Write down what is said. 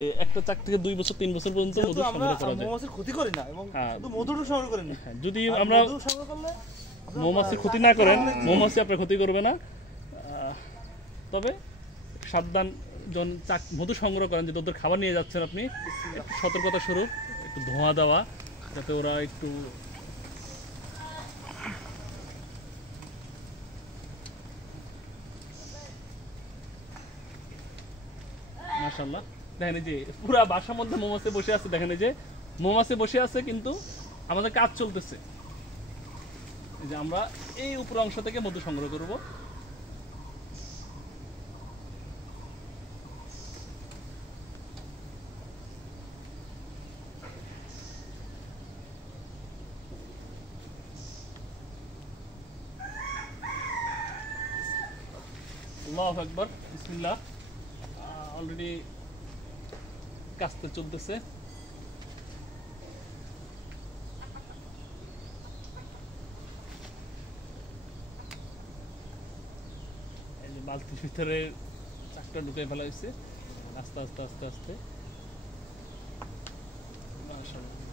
একটা 4 থেকে 2 বছর 3 বছর পর্যন্ত মধু সংগ্রহ করা যায়। মৌমাছির ক্ষতি করি না এবং শুধু মধুটা সংগ্রহ করি না। যদি আমরা মধু সংগ্রহ করলে মৌমাছির ক্ষতি না করেন, মৌমাছি আপনার ক্ষতি করবে না। তবে সাবধান, যখন মধু সংগ্রহ করেন, যে ওদের খাবার নিয়ে যাচ্ছেন আপনি, একটু সতর্কতা স্বরূপ একটু ধোঁয়া দেওয়া, যাতে ওরা একটু মাশাআল্লাহ। দেখেন এই যে পুরা বাসার মধ্যে মৌমাছি বসে আছে, দেখেন এই যে মৌমাছি বসে আছে, কিন্তু আমাদের কাজ চলতেছে। এই যে আমরা এই উপর অংশ থেকে মধু সংগ্রহ করব। আল্লাহু আকবার, বিসমিল্লাহ। অলরেডি কাজটা চলতেছে। এই যে বালতির ভিতরে চাকটা ঢুকে ফেলা হয়েছে, আস্তে আস্তে আস্তে আস্তে। মাশাআল্লাহ।